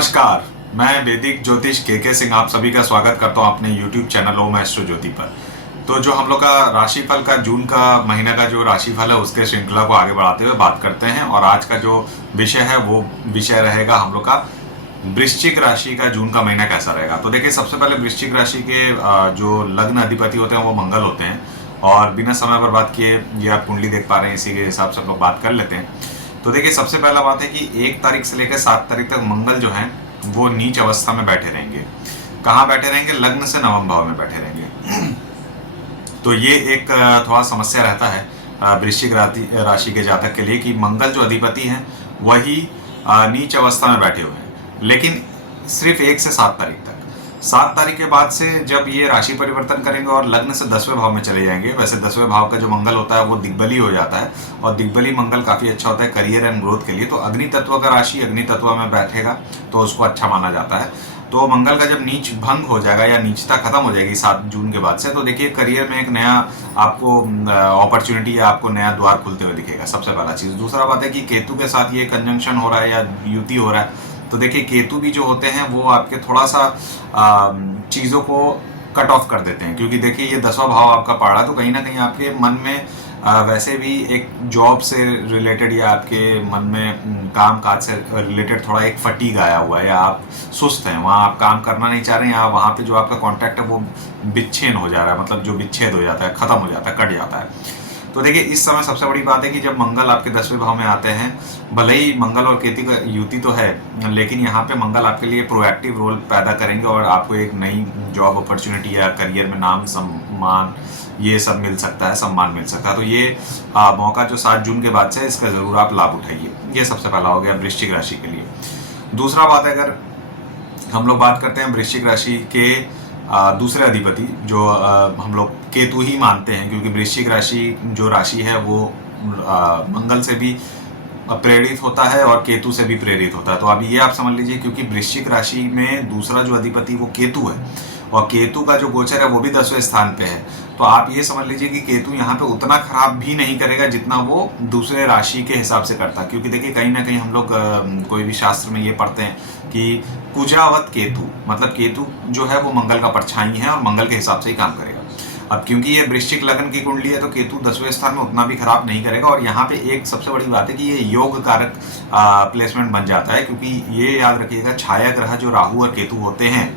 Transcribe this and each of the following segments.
नमस्कार। मैं वैदिक ज्योतिष के सिंह आप सभी का स्वागत करता हूं अपने YouTube चैनल ओम एस्ट्रो ज्योति पर। तो जो हम लोग का राशिफल का जून का महीना का जो राशिफल है उसके श्रृंखला को आगे बढ़ाते हुए बात करते हैं। और आज का जो विषय है वो विषय रहेगा हम लोग का वृश्चिक राशि का जून का महीना कैसा रहेगा। तो देखिए, सबसे पहले वृश्चिक राशि के जो लग्न अधिपति होते हैं वो मंगल होते हैं। और बिना समय बर्बाद किए ये आप कुंडली देख पा रहे हैं, इसी के हिसाब से हम लोग बात कर लेते हैं। तो देखिए, सबसे पहला बात है कि 1 तारीख से लेकर 7 तारीख तक मंगल जो है वो नीच अवस्था में बैठे रहेंगे। कहाँ बैठे रहेंगे? लग्न से नवम भाव में बैठे रहेंगे। तो ये एक थोड़ा समस्या रहता है वृश्चिक राशि के जातक के लिए कि मंगल जो अधिपति हैं वही नीच अवस्था में बैठे हुए हैं, लेकिन सिर्फ 1 से 7 तारीख तक। 7 तारीख के बाद से जब ये राशि परिवर्तन करेंगे और लग्न से 10वें भाव में चले जाएंगे। वैसे 10वें भाव का जो मंगल होता है वो दिग्बली हो जाता है, और दिग्बली मंगल काफी अच्छा होता है करियर एंड ग्रोथ के लिए। तो अग्नि तत्व का राशि अग्नि तत्व में बैठेगा तो उसको अच्छा माना जाता है। तो मंगल का जब नीच भंग हो जाएगा या नीचता खत्म हो जाएगी 7 जून के बाद से, तो देखिए करियर में एक नया आपको अपॉर्चुनिटी या आपको नया द्वार खुलते हुए दिखेगा। सबसे पहला चीज। दूसरा बात है कि केतु के साथ ये कंजंक्शन हो रहा है या युति हो रहा है। तो देखिए, केतु भी जो होते हैं वो आपके थोड़ा सा चीज़ों को कट ऑफ कर देते हैं, क्योंकि देखिए ये 10वां भाव आपका पड़ा, तो कहीं ना कहीं आपके मन में वैसे भी एक जॉब से रिलेटेड या आपके मन में काम काज से रिलेटेड थोड़ा एक फटीग आया हुआ है, या आप सुस्त हैं, वहाँ आप काम करना नहीं चाह रहे हैं, या वहाँ पे जो आपका कॉन्टैक्ट है वो विच्छेद हो जा रहा है, मतलब जो विच्छेद हो जाता है, खत्म हो जाता है, कट जाता है। तो देखिए, इस समय सबसे बड़ी बात है कि जब मंगल आपके 10वें भाव में आते हैं, भले ही मंगल और केतु का युति तो है, लेकिन यहाँ पे मंगल आपके लिए प्रोएक्टिव रोल पैदा करेंगे और आपको एक नई जॉब अपॉर्चुनिटी या करियर में नाम सम्मान ये सब मिल सकता है, सम्मान मिल सकता है। तो ये मौका जो 7 जून के बाद से, इसका ज़रूर आप लाभ उठाइए। ये सबसे पहला हो गया वृश्चिक राशि के लिए। दूसरा बात है, अगर हम लोग बात करते हैं वृश्चिक राशि के दूसरे अधिपति जो हम लोग केतु ही मानते हैं, क्योंकि वृश्चिक राशि जो राशि है वो मंगल से भी प्रेरित होता है और केतु से भी प्रेरित होता है। तो अब ये आप समझ लीजिए, क्योंकि वृश्चिक राशि में दूसरा जो अधिपति वो केतु है, और केतु का जो गोचर है वो भी 10वें स्थान पे है। तो आप ये समझ लीजिए कि केतु यहाँ पे उतना खराब भी नहीं करेगा जितना वो दूसरे राशि के हिसाब से करता है। क्योंकि देखिए, कहीं ना कहीं हम लोग कोई भी शास्त्र में ये पढ़ते हैं कि कुजावत केतु, मतलब केतु जो है वो मंगल का परछाई है और मंगल के हिसाब से ही काम करेगा। अब क्योंकि ये वृश्चिक लग्न की कुंडली है तो केतु 10वें स्थान में उतना भी खराब नहीं करेगा। और यहाँ पे एक सबसे बड़ी बात है कि ये योग कारक प्लेसमेंट बन जाता है, क्योंकि ये याद रखिएगा, छाया ग्रह जो राहु और केतु होते हैं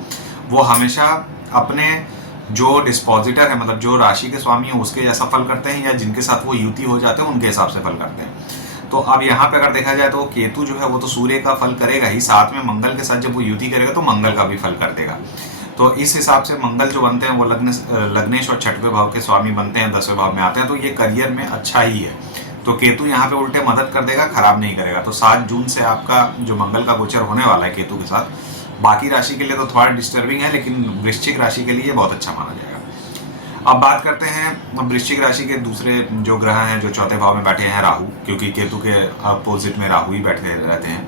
वो हमेशा अपने जो डिस्पोजिटर है, मतलब जो राशि के स्वामी है उसके जैसा फल करते हैं, या जिनके साथ वो युति हो जाते हैं उनके हिसाब से फल करते हैं। तो अब यहाँ पे अगर देखा जाए तो केतु जो है वो तो सूर्य का फल करेगा ही, साथ में मंगल के साथ जब वो युति करेगा तो मंगल का भी फल कर देगा। तो इस हिसाब से मंगल जो बनते हैं वो लग्नेश और 6वें भाव के स्वामी बनते हैं, 10वें भाव में आते हैं, तो ये करियर में अच्छा ही है। तो केतु यहाँ पे उल्टे मदद कर देगा, खराब नहीं करेगा। तो 7 जून से आपका जो मंगल का गोचर होने वाला है केतु के साथ, बाकी राशि के लिए तो थोड़ा डिस्टर्बिंग है, लेकिन वृश्चिक राशि के लिए बहुत अच्छा माना जाएगा। अब बात करते हैं वृश्चिक राशि के दूसरे जो ग्रह हैं जो 4थे भाव में बैठे हैं, राहु, क्योंकि केतु के अपोजिट में राहु ही बैठे रहते हैं।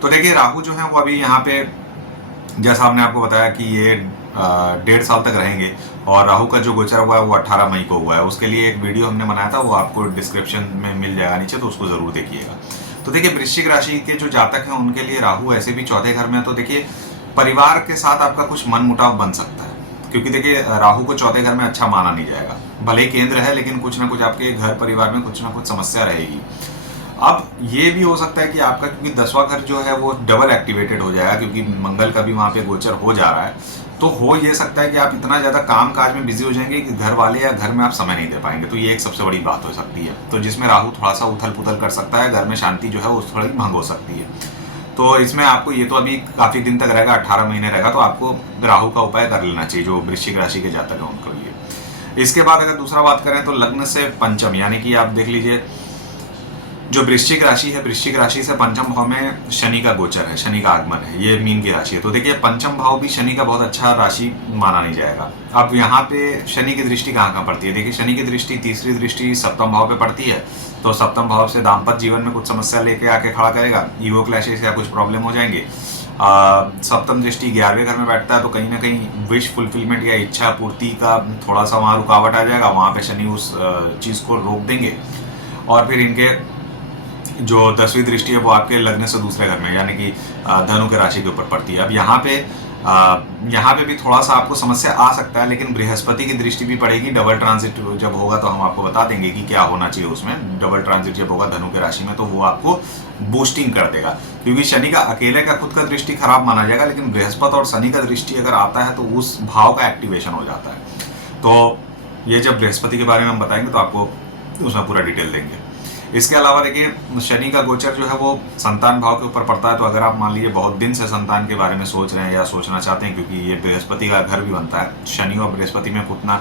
तो देखिए, राहु जो है वो अभी यहाँ पे, जैसा हमने आपको बताया कि ये 1.5 साल तक रहेंगे, और राहु का जो गोचर हुआ है वो 18 मई को हुआ है। उसके लिए एक वीडियो हमने बनाया था, वो आपको डिस्क्रिप्शन में मिल जाएगा नीचे, तो उसको जरूर देखिएगा। तो देखिए, वृश्चिक राशि के जो जातक हैं उनके लिए राहु ऐसे भी 4थे घर में है, तो देखिए परिवार के साथ आपका कुछ मन मुटाव बन सकता है, क्योंकि देखिए राहु को 4थे घर में अच्छा माना नहीं जाएगा। भले ही केंद्र है, लेकिन कुछ ना कुछ आपके घर परिवार में कुछ ना कुछ समस्या रहेगी। अब ये भी हो सकता है कि आपका, क्योंकि 10वां घर जो है वो डबल एक्टिवेटेड हो जाएगा, क्योंकि मंगल का भी वहाँ पे गोचर हो जा रहा है, तो हो ये सकता है कि आप इतना ज़्यादा काम काज में बिजी हो जाएंगे कि घर वाले या घर में आप समय नहीं दे पाएंगे। तो ये एक सबसे बड़ी बात हो सकती है, तो जिसमें राहु थोड़ा सा उथल पुथल कर सकता है, घर में शांति जो है वो थोड़ी भंग हो सकती है। तो इसमें आपको, ये तो अभी काफ़ी दिन तक रहेगा, 18 महीने रहेगा, तो आपको राहु का उपाय कर लेना चाहिए जो वृश्चिक राशि के जातक हैं उनके लिए। इसके बाद अगर दूसरा बात करें तो लग्न से पंचम, यानी कि आप देख लीजिए जो वृश्चिक राशि है, वृश्चिक राशि से पंचम भाव में शनि का गोचर है, शनि का आगमन है, ये मीन की राशि है। तो देखिए, पंचम भाव भी शनि का बहुत अच्छा राशि माना नहीं जाएगा। अब यहाँ पे शनि की दृष्टि कहाँ पड़ती है? देखिए, शनि की दृष्टि, तीसरी दृष्टि 7वें भाव पे पड़ती है, तो 7वें भाव से दाम्पत्य जीवन में कुछ समस्या लेके आके खड़ा करेगा, ईगो क्लैशेस या कुछ प्रॉब्लम हो जाएंगे। 7वीं दृष्टि 11वें घर में बैठता है, तो कहीं ना कहीं विश फुलफिलमेंट या इच्छा पूर्ति का थोड़ा सा वहाँ रुकावट आ जाएगा, वहाँ पे शनि उस चीज़ को रोक देंगे। और फिर इनके जो 10वीं दृष्टि है वो आपके लग्न से दूसरे घर में यानी कि धनु के राशि के ऊपर पड़ती है। अब यहाँ पे भी थोड़ा सा आपको समस्या आ सकता है, लेकिन बृहस्पति की दृष्टि भी पड़ेगी। डबल ट्रांजिट जब होगा तो हम आपको बता देंगे कि क्या होना चाहिए उसमें। डबल ट्रांजिट जब होगा धनु के राशि में तो वो आपको बूस्टिंग कर देगा, क्योंकि शनि का अकेले का खुद का दृष्टि खराब माना जाएगा, लेकिन बृहस्पति और शनि का दृष्टि अगर आता है तो उस भाव का एक्टिवेशन हो जाता है। तो ये जब बृहस्पति के बारे में हम बताएंगे तो आपको उसमें पूरा डिटेल देंगे। इसके अलावा देखिए शनि का गोचर जो है वो संतान भाव के ऊपर पड़ता है। तो अगर आप मान लीजिए बहुत दिन से संतान के बारे में सोच रहे हैं या सोचना चाहते हैं, क्योंकि ये बृहस्पति का घर भी बनता है, शनि और बृहस्पति में उतना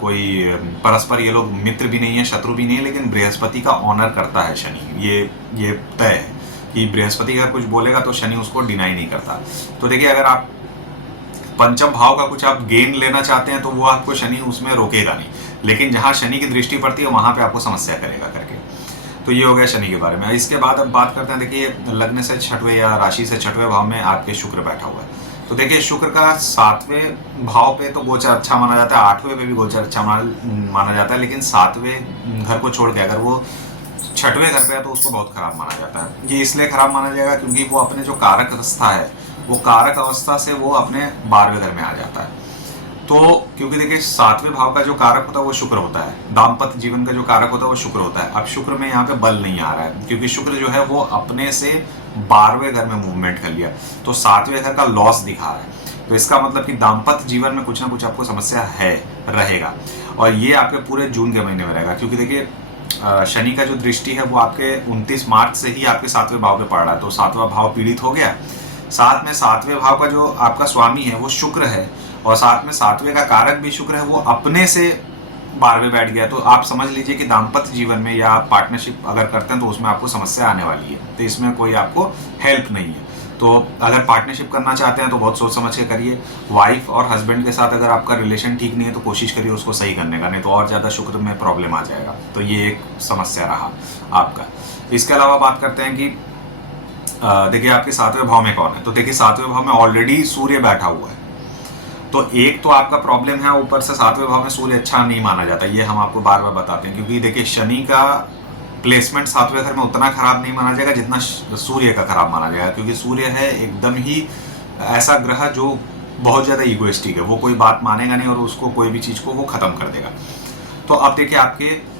कोई परस्पर ये लोग मित्र भी नहीं है, शत्रु भी नहीं है, लेकिन बृहस्पति का ऑनर करता है शनि। ये तय है कि बृहस्पति अगर कुछ बोलेगा तो शनि उसको डिनाई नहीं करता। तो देखिए अगर आप पंचम भाव का कुछ आप गेन लेना चाहते हैं तो वो आपको शनि उसमें रोकेगा नहीं, लेकिन जहां शनि की दृष्टि पड़ती है वहां पे आपको समस्या करेगा करके। तो ये हो गया शनि के बारे में। इसके बाद अब बात करते हैं, देखिए लग्न से छठवें या राशि से छठवें भाव में आपके शुक्र बैठा हुआ है। तो देखिए शुक्र का 7वें भाव पे तो गोचर अच्छा माना जाता है, 8वें पे भी गोचर अच्छा माना जाता है, लेकिन 7वें घर को छोड़ के अगर वो 6वें घर पे है तो उसको बहुत खराब माना जाता है। ये इसलिए खराब माना जाएगा क्योंकि वो अपने जो कारक अवस्था है वो कारक अवस्था से वो अपने 12वें घर में आ जाता है। तो क्योंकि देखिए 7वें भाव का जो कारक होता है वो शुक्र होता है, दाम्पत्य जीवन का जो कारक होता है वो शुक्र होता है। अब शुक्र में यहाँ पे बल नहीं आ रहा है, क्योंकि शुक्र जो है वो अपने से 12वें घर में मूवमेंट कर लिया, तो 7वें घर का लॉस दिखा रहा है। तो इसका मतलब कि दाम्पत्य जीवन में कुछ ना कुछ आपको समस्या है रहेगा, और ये आपके पूरे जून के महीने में रहेगा। क्योंकि देखिए शनि का जो दृष्टि है वो आपके 29 मार्च से ही आपके 7वें भाव पे पड़ रहा है, तो 7वां भाव पीड़ित हो गया। साथ में 7वें भाव का जो आपका स्वामी है वो शुक्र है, और साथ में 7वें का कारक भी शुक्र है, वो अपने से 12वें बैठ गया। तो आप समझ लीजिए कि दाम्पत्य जीवन में या आप पार्टनरशिप अगर करते हैं तो उसमें आपको समस्या आने वाली है, तो इसमें कोई आपको हेल्प नहीं है। तो अगर पार्टनरशिप करना चाहते हैं तो बहुत सोच समझ के करिए। वाइफ और हस्बैंड के साथ अगर आपका रिलेशन ठीक नहीं है तो कोशिश करिए उसको सही करने का, नहीं तो और ज़्यादा शुक्र में प्रॉब्लम आ जाएगा। तो ये एक समस्या रहा आपका। इसके अलावा बात करते हैं कि देखिए आपके 7वें भाव में कौन है। तो देखिए 7वें भाव में ऑलरेडी सूर्य बैठा हुआ है, तो एक तो आपका प्रॉब्लम है, ऊपर से 7वें भाव में सूर्य अच्छा नहीं माना जाता। ये हम आपको बार बार बताते हैं, क्योंकि देखिए शनि का प्लेसमेंट 7वें घर में उतना खराब नहीं माना जाएगा जितना सूर्य का खराब माना जाएगा, क्योंकि सूर्य है एकदम ही ऐसा ग्रह जो बहुत ज़्यादा ईगोइस्टिक है, वो कोई बात मानेगा नहीं और उसको कोई भी चीज़ को वो खत्म कर देगा। तो अब देखिए आपके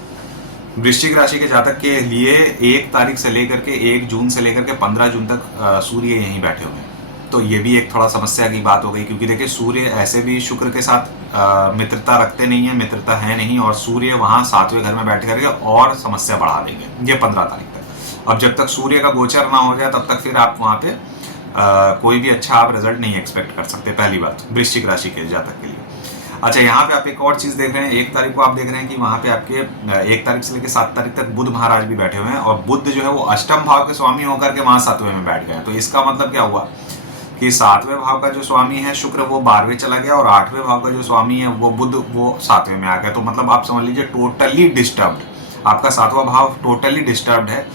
वृश्चिक राशि के जातक के लिए 1 तारीख से लेकर के 1 जून से लेकर के 15 जून तक सूर्य यहीं बैठे हुए हैं। तो ये भी एक थोड़ा समस्या की बात हो गई, क्योंकि देखिए सूर्य ऐसे भी शुक्र के साथ मित्रता रखते नहीं है, मित्रता है नहीं, और सूर्य वहाँ 7वें घर में बैठ करके और समस्या बढ़ा देंगे ये 15 तारीख तक। अब जब तक सूर्य का गोचर ना हो जाए तब तक फिर आप वहाँ पे कोई भी अच्छा आप रिजल्ट नहीं एक्सपेक्ट कर सकते, पहली बात वृश्चिक राशि के जातक के लिए। अच्छा, यहाँ पे आप एक और चीज देख रहे हैं, 1 तारीख को आप देख रहे हैं कि वहां पे आपके 1 तारीख से लेकर 7 तारीख तक बुध महाराज भी बैठे हुए हैं, और बुध जो है वो अष्टम भाव के स्वामी होकर के वहां 7वें में बैठ गए। तो इसका मतलब क्या हुआ कि 7वें भाव का जो स्वामी है शुक्र वो 12वें चला गया, और 8वें भाव का जो स्वामी है वो बुध वो 7वें में आ गया। तो मतलब आप समझ लीजिए टोटली डिस्टर्ब्ड, आपका 7वां भाव टोटली डिस्टर्ब्ड है।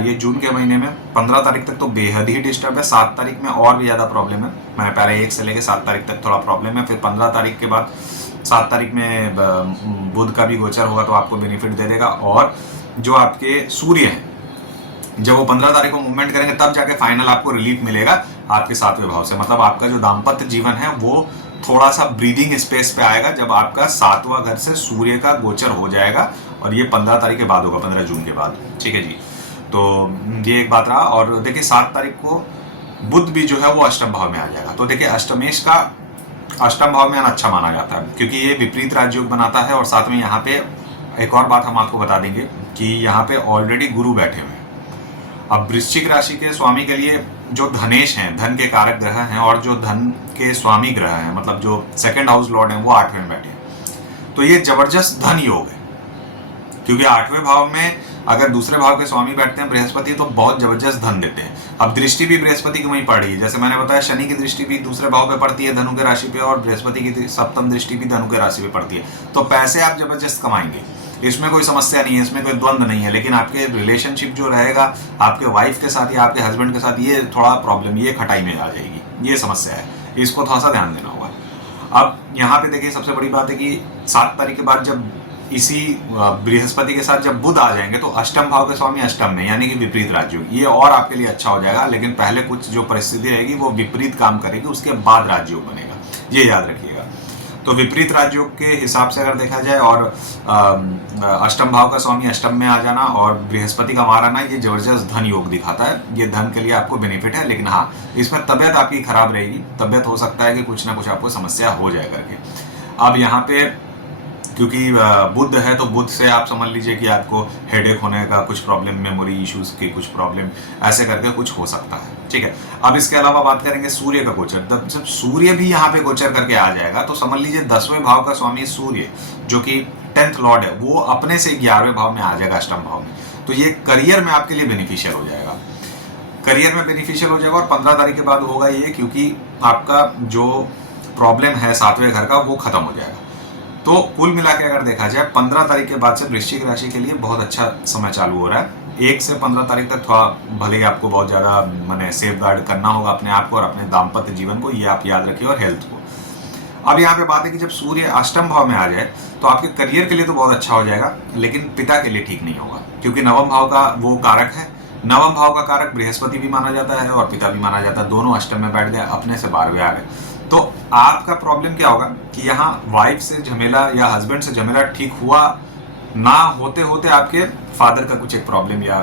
ये जून के महीने में 15 तारीख तक तो बेहद ही डिस्टर्ब है, 7 तारीख में और भी ज़्यादा प्रॉब्लम है। मैंने पहले 1 से लेकर 7 तारीख तक थोड़ा प्रॉब्लम है, फिर 15 तारीख के बाद 7 तारीख में बुध का भी गोचर होगा तो आपको बेनिफिट दे देगा। और जो आपके सूर्य हैं जब वो 15 तारीख को मूवमेंट करेंगे तब जाके फाइनल आपको रिलीफ मिलेगा आपके 7वें भाव से। मतलब आपका जो दाम्पत्य जीवन है वो थोड़ा सा ब्रीदिंग स्पेस पे आएगा जब आपका 7वां घर से सूर्य का गोचर हो जाएगा, और ये 15 तारीख के बाद होगा, 15 जून के बाद। ठीक है जी, तो ये एक बात रहा। और देखिए 7 तारीख को बुध भी जो है वो अष्टम भाव में आ जाएगा। तो देखिए अष्टमेश का अष्टम भाव में आना अच्छा माना जाता है, क्योंकि ये विपरीत राजयोग बनाता है। और साथ में यहाँ पे एक और बात हम आपको बता देंगे कि यहाँ पे ऑलरेडी गुरु बैठे हुए हैं। अब वृश्चिक राशि के स्वामी के लिए जो धनेश हैं, धन के कारक ग्रह हैं, और जो धन के स्वामी ग्रह हैं, मतलब जो सेकंड हाउस लॉर्ड हैं, वो 8वें में बैठे हैं। तो ये जबरदस्त धन योग है, क्योंकि 8वें भाव में अगर दूसरे भाव के स्वामी बैठते हैं बृहस्पति तो बहुत जबरदस्त धन देते हैं। अब दृष्टि भी बृहस्पति की वहीं पड़ रही है, जैसे मैंने बताया शनि की दृष्टि भी दूसरे भाव पे पड़ती है धनु के राशि पे, और बृहस्पति की सप्तम दृष्टि भी धनु के राशि पे पड़ती है। तो पैसे आप जबरदस्त कमाएंगे, इसमें कोई समस्या नहीं है, इसमें कोई द्वंद्व नहीं है। लेकिन आपके रिलेशनशिप जो रहेगा आपके वाइफ के साथ या आपके हस्बैंड के साथ, ये थोड़ा प्रॉब्लम, ये खटाई में आ जाएगी, ये समस्या है, इसको थोड़ा सा ध्यान देना होगा। अब यहाँ पे देखिए सबसे बड़ी बात है कि 7 तारीख के बाद जब इसी बृहस्पति के साथ जब बुध आ जाएंगे तो अष्टम भाव के स्वामी अष्टम में, यानी कि विपरीत राजयोग, ये और आपके लिए अच्छा हो जाएगा। लेकिन पहले कुछ जो परिस्थिति रहेगी वो विपरीत काम करेगी, उसके बाद राजयोग बनेगा, ये याद रखिएगा। तो विपरीत राजयोग के हिसाब से अगर देखा जाए और अष्टम भाव का स्वामी अष्टम में आ जाना और बृहस्पति का मार आना, ये जबरदस्त धन योग दिखाता है। ये धन के लिए आपको बेनिफिट है, लेकिन हाँ इसमें तबियत आपकी खराब रहेगी। तबियत हो सकता है कि कुछ ना कुछ आपको समस्या हो जाए करके। अब यहाँ पे क्योंकि बुध है तो बुध से आप समझ लीजिए कि आपको हेडेक होने का कुछ प्रॉब्लम, मेमोरी इश्यूज की कुछ प्रॉब्लम, ऐसे करके कुछ हो सकता है। ठीक है, अब इसके अलावा बात करेंगे सूर्य का गोचर। जब सूर्य भी यहाँ पे गोचर करके आ जाएगा तो समझ लीजिए 10वें भाव का स्वामी सूर्य, जो कि 10th लॉर्ड है, वो अपने से 11वें भाव में आ जाएगा, अष्टम भाव में। तो ये करियर में आपके लिए बेनिफिशियल हो जाएगा, करियर में बेनिफिशियल हो जाएगा। और 15 तारीख के बाद होगा ये, क्योंकि आपका जो प्रॉब्लम है 7वें घर का वो खत्म हो जाएगा। तो कुल मिला के अगर देखा जाए 15 तारीख के बाद से वृश्चिक राशि के लिए बहुत अच्छा समय चालू हो रहा है। 1 से 15 तारीख तक थोड़ा भले ही आपको बहुत ज़्यादा मैंने सेफ गार्ड करना होगा अपने आप को और अपने दाम्पत्य जीवन को, ये आप याद रखिए, और हेल्थ को। अब यहाँ पे बात है कि जब सूर्य अष्टम भाव में आ जाए तो आपके करियर के लिए तो बहुत अच्छा हो जाएगा, लेकिन पिता के लिए ठीक नहीं होगा, क्योंकि नवम भाव का वो कारक है। नवम भाव का कारक बृहस्पति भी माना जाता है और पिता भी माना जाता है, दोनों अष्टम में बैठ गए, अपने से 12वें आ गए। तो आपका प्रॉब्लम क्या होगा कि यहाँ वाइफ से झमेला या हस्बैंड से झमेला ठीक हुआ ना होते होते आपके फादर का कुछ एक प्रॉब्लम या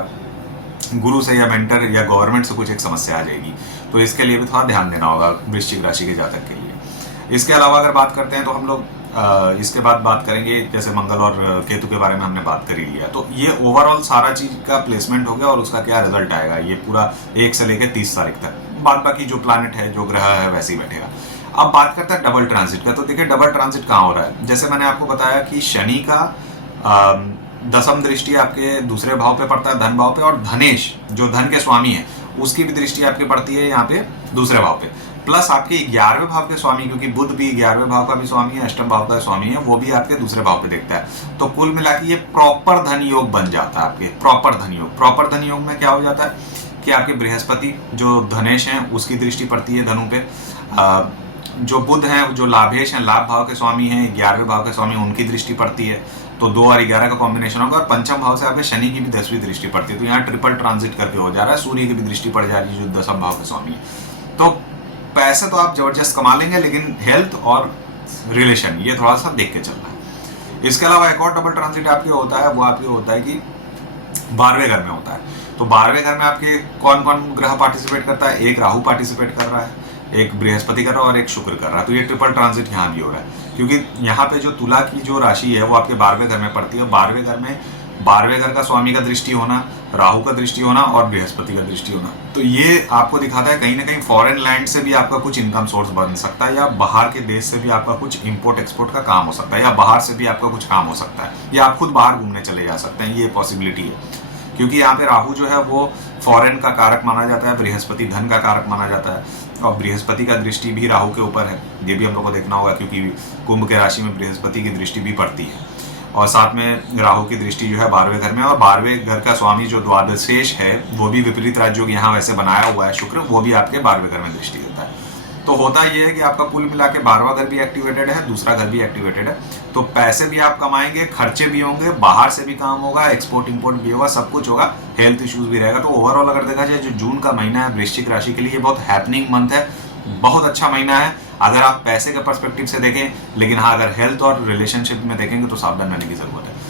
गुरु से या मेंटर या गवर्नमेंट से कुछ एक समस्या आ जाएगी। तो इसके लिए भी थोड़ा ध्यान देना होगा वृश्चिक राशि के जातक के लिए। इसके अलावा अगर बात करते हैं तो हम लोग इसके बाद बात करेंगे, जैसे मंगल और केतु के बारे में हमने बात कर ही लिया। तो ये ओवरऑल सारा चीज का प्लेसमेंट हो गया और उसका क्या रिजल्ट आएगा, ये पूरा 1 से लेकर 30 तारीख तक। बाद बाकी जो प्लैनेट है, जो ग्रह है, वैसे ही बैठेगा। अब बात करते हैं डबल ट्रांजिट का। तो देखिए डबल ट्रांजिट कहाँ हो रहा है। जैसे मैंने आपको बताया कि शनि का 10वीं दृष्टि आपके दूसरे भाव पे पड़ता है, धन भाव पे, और धनेश जो धन के स्वामी है उसकी भी दृष्टि आपके पड़ती है यहाँ पे दूसरे भाव पे। प्लस आपके 11वें भाव के स्वामी, क्योंकि बुध भी 11वें भाव का भी स्वामी है, अष्टम भाव का स्वामी है, वो भी आपके दूसरे भाव पे देखता है। तो कुल मिला के ये प्रॉपर धन योग बन जाता है आपके, प्रॉपर धन योग। प्रॉपर धन योग में क्या हो जाता है कि आपके बृहस्पति जो धनेश हैं उसकी दृष्टि पड़ती है धनु पे, जो बुध हैं जो लाभेश हैं, लाभ भाव के स्वामी हैं, 11वें भाव के स्वामी, उनकी दृष्टि पड़ती है। तो 2 और 11 का कॉम्बिनेशन होगा। और पंचम भाव से आपके शनि की भी 10वीं दृष्टि पड़ती है। तो यहाँ ट्रिपल ट्रांजिट करके हो जा रहा है। सूर्य की भी दृष्टि पड़ जा रही है जो 10वें भाव के स्वामी है। तो पैसे तो आप जबरदस्त कमा लेंगे, लेकिन हेल्थ और रिलेशन ये थोड़ा सा देख के चलना है। इसके अलावा एक और डबल ट्रांजिट आपके होता है, वो आपके होता है कि 12वें घर में होता है। तो 12वें घर में आपके कौन कौन ग्रह पार्टिसिपेट करता है। एक राहु पार्टिसिपेट कर रहा है, एक बृहस्पति कर रहा है और एक शुक्र कर रहा है। तो ये ट्रिपल ट्रांजिट यहाँ भी हो रहा है, क्योंकि यहाँ पे जो तुला की जो राशि है वो आपके 12वें घर में पड़ती है। 12वें घर में 12वें घर का स्वामी का दृष्टि होना, राहु का दृष्टि होना और बृहस्पति का दृष्टि होना, तो ये आपको दिखाता है कहीं ना कहीं फॉरेन लैंड से भी आपका कुछ इनकम सोर्स बन सकता है, या बाहर के देश से भी आपका कुछ इंपोर्ट एक्सपोर्ट का काम हो सकता है, या बाहर से भी आपका कुछ काम हो सकता है, या आप खुद बाहर घूमने चले जा सकते हैं। ये पॉसिबिलिटी है, क्योंकि यहाँ पे राहु जो है वो फॉरेन का कारक माना जाता है, बृहस्पति धन का कारक माना जाता है, और बृहस्पति का दृष्टि भी राहु के ऊपर है। ये भी हम लोग को देखना होगा, क्योंकि कुंभ के राशि में बृहस्पति की दृष्टि भी पड़ती है, और साथ में राहु की दृष्टि जो है 12वें घर में। और 12वें घर का स्वामी जो द्वादशेष है वो भी विपरीत राजयोग यहाँ वैसे बनाया हुआ है शुक्र, वो भी आपके 12वें घर में दृष्टि देता है। तो होता ये है कि आपका कुल मिला के 12वां घर भी एक्टिवेटेड है, दूसरा घर भी एक्टिवेटेड है। तो पैसे भी आप कमाएंगे, खर्चे भी होंगे, बाहर से भी काम होगा, एक्सपोर्ट इंपोर्ट भी होगा, सब कुछ होगा, हेल्थ इश्यूज भी रहेगा। तो ओवरऑल अगर देखा जाए जो जून का महीना है वृश्चिक राशि के लिए बहुत हैपनिंग मंथ है, बहुत अच्छा महीना है अगर आप पैसे के पर्सपेक्टिव से देखें। लेकिन हाँ, अगर हेल्थ और रिलेशनशिप में देखेंगे तो सावधान रहने की जरूरत है।